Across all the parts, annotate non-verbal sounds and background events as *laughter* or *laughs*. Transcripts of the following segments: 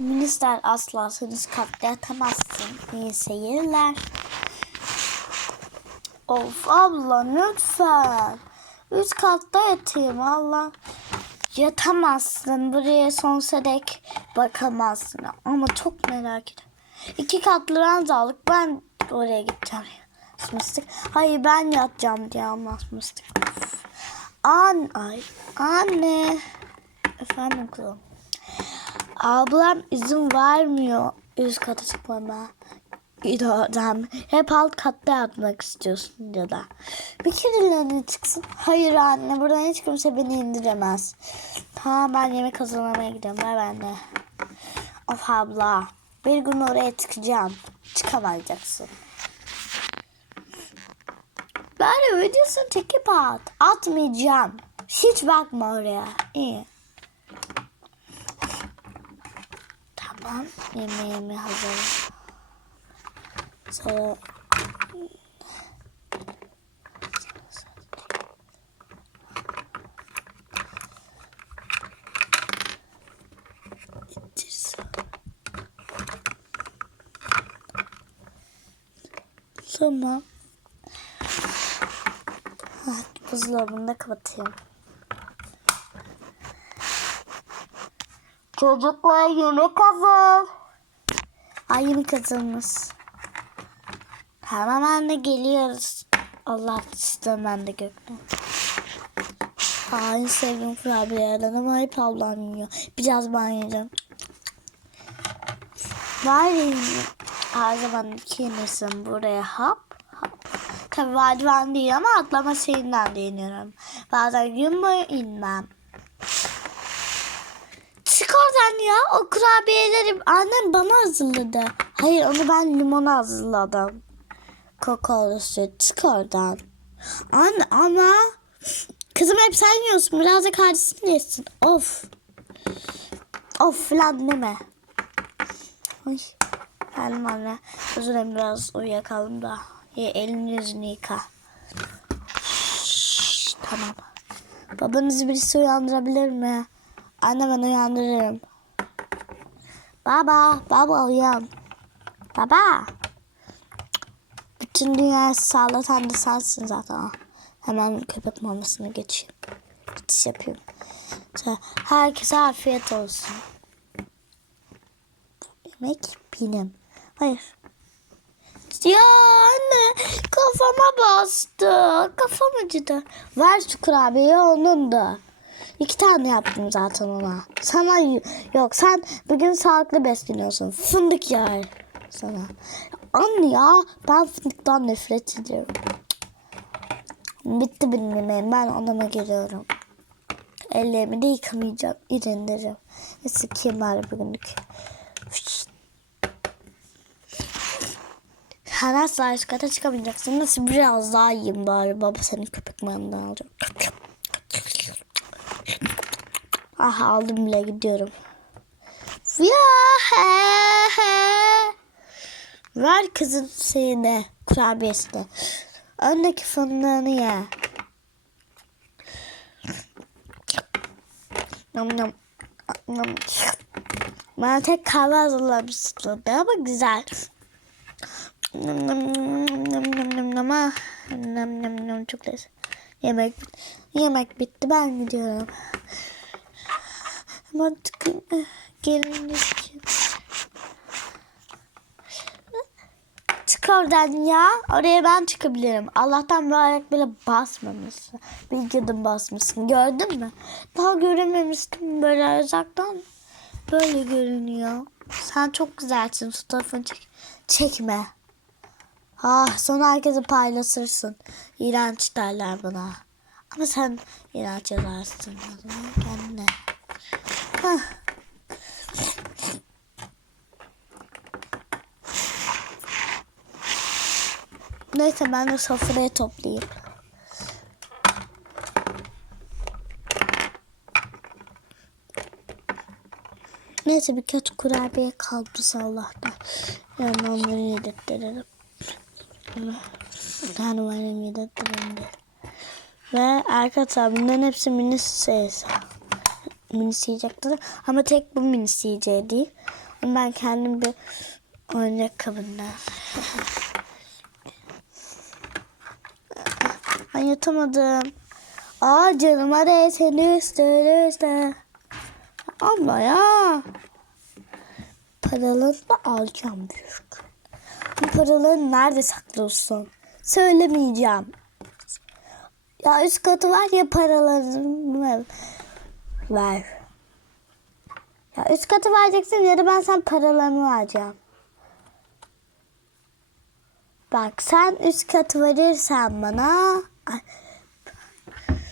Minister asla seni katlatamazsın. İyi seyirler. Of abla lütfen. Üst katta yatayım Allah. Yatamazsın. Buraya sonsuza dek bakamazsın. Ama çok merak ediyorum. İki katlı ranza aldık. Ben oraya gideceğim. Mıstık. Hayır ben yatacağım diye almaz mıstık. An ay anne. Efendim kızım. Ablam izin vermiyor üst kata çıkmama. İdodem. Hep alt katta yatmak istiyorsun ya da. Bir kere çıksın. Hayır anne buradan hiç kimse beni indiremez. Tamam ben yemek hazırlamaya gidiyorum. Ver ben de. Of abla. Bir gün oraya çıkacağım. Çıkamayacaksın. Bari videosunu çekip at. Atmayacağım. Hiç bakma oraya. İyi. Tamam. Yemeğimi hazır. Sonra Tamam. Buzdolabını da kapatayım. Çocuklar yemek hazır. Ay yemek hazırmış. Tamam anne geliyoruz. Allah sistem ben de gökten. Ay sevdiğim kurabiyelerden ama hep ablam. Biraz ben yiyeceğim. Ya her zaman ikinizin buraya hap hap. Tabii merdiven değil ama atlama şeyinden de. Bazen gün boyu inmem. Oradan ya. O kurabiyeleri annem bana hazırladı. Hayır onu ben limona hazırladım. Kakaolu süt. Çık oradan. Anne ama kızım hep sen yiyorsun. Biraz da kardeşin de yesin. Of. Of falan deme. Ay. Geldim anne. Özür dilerim biraz uyuyakalım da. Elini yüzünü yıka. Şşş, tamam. Babanızı birisi uyandırabilir mi? Anne ben uyandırırım. Baba, baba uyan. Baba. Bütün dünyayı sağlatan da sensin zaten. Hemen köpek mamasına geçeyim. Geçiş yapıyorum. Herkese afiyet olsun. Yemek benim. Hayır. Ya anne kafama bastı. Kafam acıdı. Ver şu kurabiyeyi onun da. İki tane yaptım zaten ona. Sana yok sen bugün sağlıklı besleniyorsun. Fındık yer sana. Anne ya ben fındıktan nefret ediyorum. Bitti benim yemeğim. Ben odama geliyorum. Ellerimi de yıkamayacağım. İrindiririm. Neyse kim var bugünlük. Her asla üst kata çıkamayacaksın. Nasıl biraz daha yiyeyim bari. Baba senin köpek mandan alacak. Ah aldım bile gidiyorum. Ver kızın şeyine kurabiyesine. Öndeki fındığını ye. Nam nam. Nam. Bana tek kahve hazırlamışsın ama güzel. Nam nam nam nam nam nam nam ah. nam nam nam çok lezzetli. Yemek yemek bitti ben gidiyorum. Hemen tıkın gelin için. Çık oradan ya. Oraya ben çıkabilirim. Allah'tan bir ayak bile basmamışsın. Bir gıdım basmışsın. Gördün mü? Daha görememiştim böyle uzaktan. Böyle görünüyor. Sen çok güzelsin. Fotoğrafını çek. Çekme. Ah sonra herkese paylaşırsın. İğrenç derler bana. Ama sen iğrenç yazarsın. Kendine. Hah. Neyse ben de sofraya toplayayım. Neyse birkaç kurabiye kaldı Allah'tan. Yani onları yedirttirelim. Yani de. Ve arkadaşlar bunların hepsi mini sayısı. Mini yiyecektir. Ama tek bu mini yiyeceği değil. Ben kendim bir oyuncak kabından. Ben yatamadım. Aa canım hadi seni üstüne üstüne. Abla ya. Paralarını alacağım büyük. Bu paraları nerede saklıyorsun? Söylemeyeceğim. Ya üst katı var ya paralarını ver. Ya üst katı vereceksin ya da ben sen paralarını vereceğim. Bak sen üst katı verirsen bana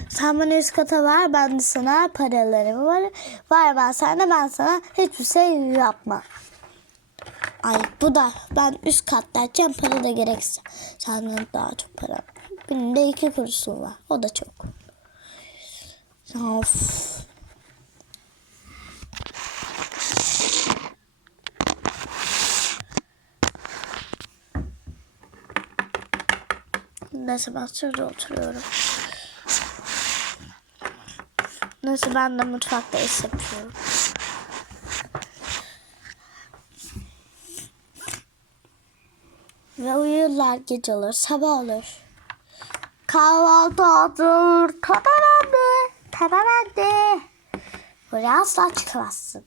sen bana üst kata ver ben de sana paralarımı var. Var ben sana ben sana hiçbir şey yapma. Ay bu da ben üst katta açacağım para da gerekse. Senden daha çok para. Benim de iki kuruşum var. O da çok. Of. Neyse ben şurada oturuyorum. Neyse ben de mutfakta iş yapıyorum. Ve uyurlar gece olur, sabah olur. Kahvaltı hazır. Tadarandı. Tadarandı. Buraya asla çıkamazsın.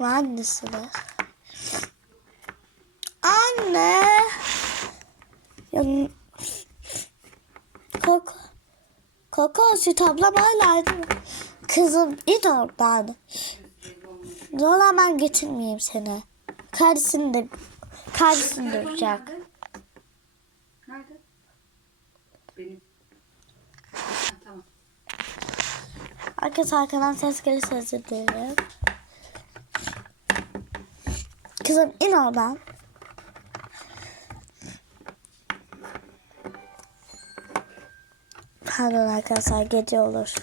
Annesiniz. Anne. Ya, Koko. Koko süt ablam hala Kızım in oradan. Zola ben getirmeyeyim seni. Kardeşini de kardeşini de öpecek. Nerede? Benim. Ha, tamam. Arkadan ses gelirse özür dilerim. Kızım in oradan. Pardon arkadaşlar gece olur.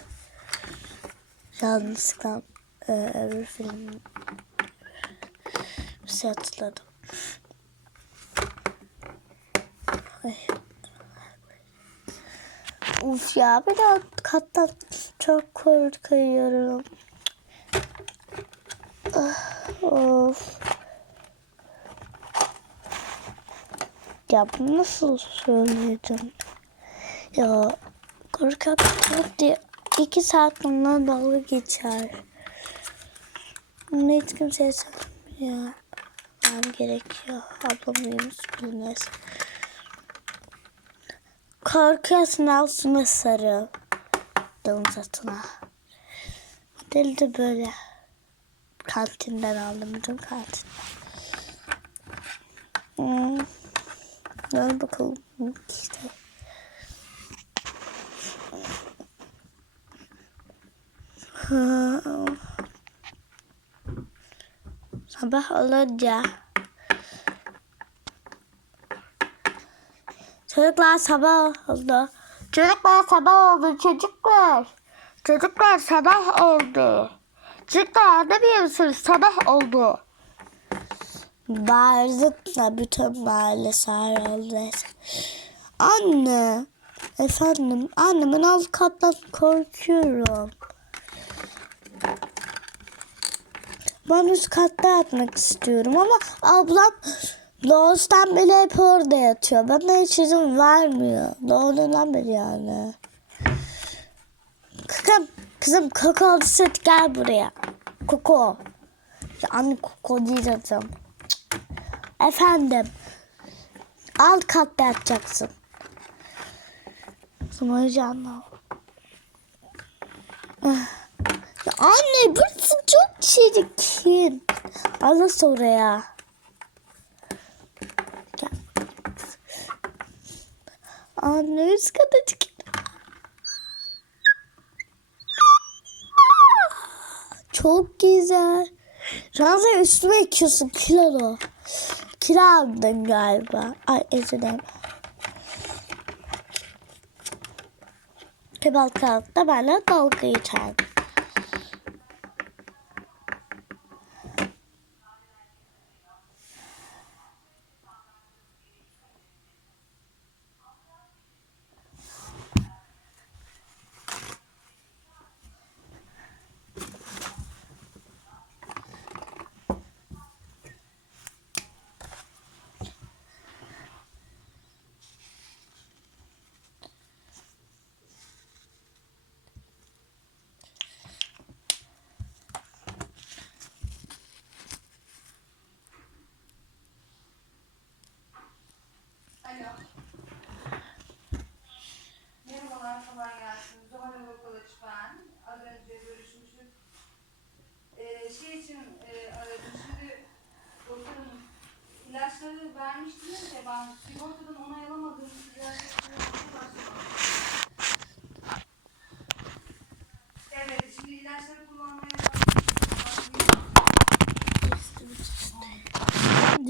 Yanlışlıkla e, öbür film bir şey hatırladım. Ay. Uf ya bir de kattan çok korkuyorum. Ah, Of. Ya nasıl söyledim? Ya korkak diye iki saat onunla dalga geçer. Bunu hiç kimseye söylemiyor. Ben gerekiyor. Ablam uyumuş bilmez. Korkuyorsun altına sarıl. Dalın satına. Deli de böyle. Kantinden aldım. Bütün kantinden. Hmm. Gel bakalım işte. Ha. Sabah olunca Çocuklar sabah oldu. Çocuklar sabah oldu çocuklar. Çocuklar sabah oldu. Çocuklar anlamıyor musunuz? Sabah oldu. Bağırdıkla bütün mahalle sarıldı. Anne. Efendim. Anne ben alt kattan korkuyorum. Ben üst katta yatmak istiyorum ama ablam doğuştan beri hep orada yatıyor. Bana hiç izin vermiyor. Doğduğundan beri yani. Kızım, kızım Koko süt gel buraya. Koko. Ya anne Koko diyeceğim. Efendim. Alt katta yatacaksın. Sonra canlı. Ya anne burası çok çirkin. Allah oraya. Gel. Anne üst kata çık. Çok güzel. Ranza üstüme ekiyorsun kilolu. Kilo aldın galiba. Ay özür dilerim. Kebal kalıpta benimle dalga geçerdi.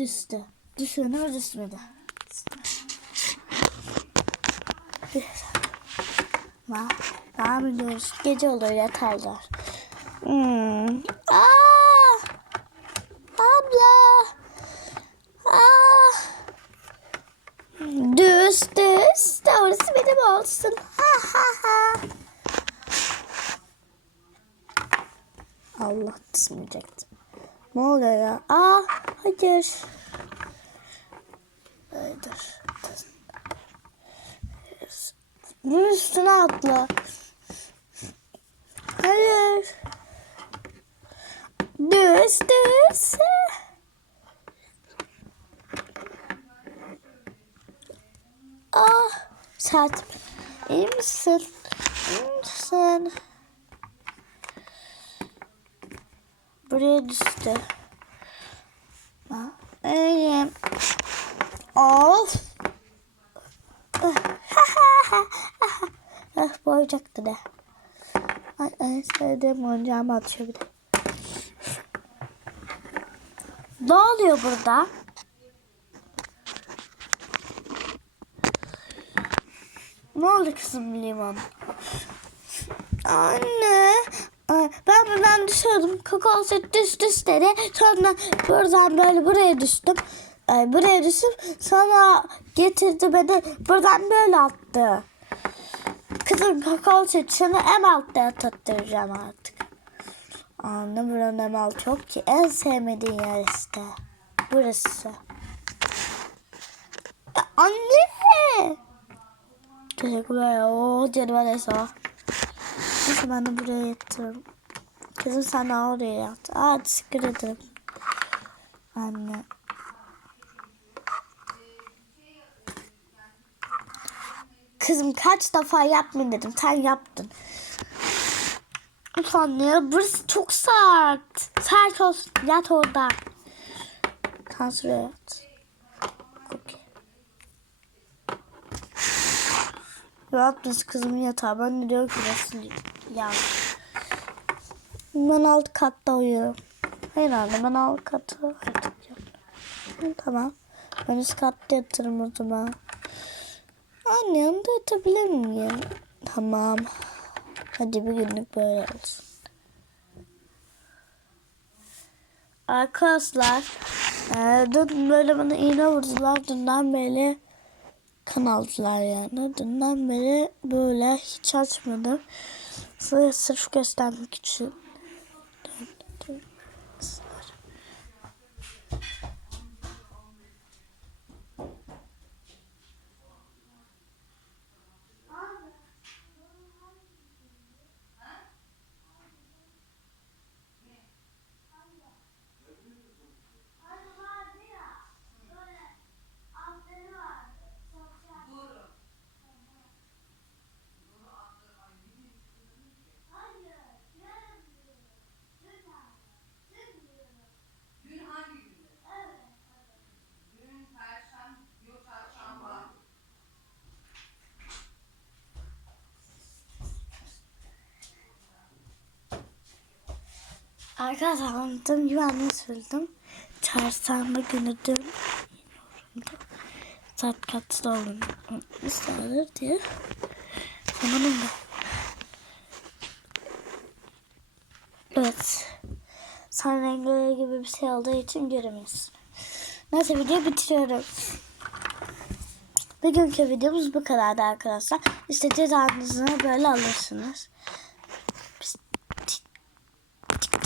Düştü. Düşüyor düşmedi. Ma, devam ediyoruz. Gece oluyor yatarlar. Hmm. Aa! Abla! Aa! Düz düz. Orası benim olsun. Ha ha ha. Allah düşmeyecektim. Ne oluyor ya? Aa, hayır. Hayır. Bunun üstüne atla. Hayır. Düz düz. Ah, sert. İyi misin? İyi misin? Buraya düştü. İyiyim. Of. *laughs* ah, boyacaktı ne? Ay, ay sevdiğim oyuncağımı atıyor bir de. Ne oluyor burada? Ne oldu kızım limon? Anne. Ben buradan düşüyordum. Kakao süt düştü üstlere. Sonra buradan böyle buraya düştüm. Ay, buraya düştüm. Sonra getirdi beni. Buradan böyle attı. Kızım kakao süt seni en altta yatattıracağım artık. Anne buranın en alt yok ki. En sevmediğin yer işte. Burası. Anne. Teşekkürler. Oo, canıma neyse. Neyse ben de buraya yatırım. Kızım sen de oraya yat. Aa teşekkür ederim. Anne. Kızım kaç defa yapmayın dedim. Sen yaptın. Lütfen ya burası çok sert. Sert olsun. Yat orada. Sen şuraya yat. Okey. Rahat kızımın yatağı. Ben de diyorum ki nasıl ya. Ben alt katta uyuyorum. Anne ben alt yatacağım. Hı, Tamam. Ben üst katta yatırım o zaman. Anne yanında yatabilir miyim? Tamam. Hadi bir günlük böyle olsun. Arkadaşlar eee, dün böyle bana iğne vurdular. Dünden beri kan aldılar yani. Dünden beri böyle hiç açmadım. Sırf göstermek için. Arkadaşlar anlattığım gibi söyledim. Çarşamba günü dün saat kaçta olduğunu unutmuşlardır diye. Sonunda. Evet. Sen rengi gibi bir şey olduğu için göremiyorsun. Neyse videoyu bitiriyorum. Bugünkü videomuz bu kadardı arkadaşlar. İşte cezanızı böyle alırsınız.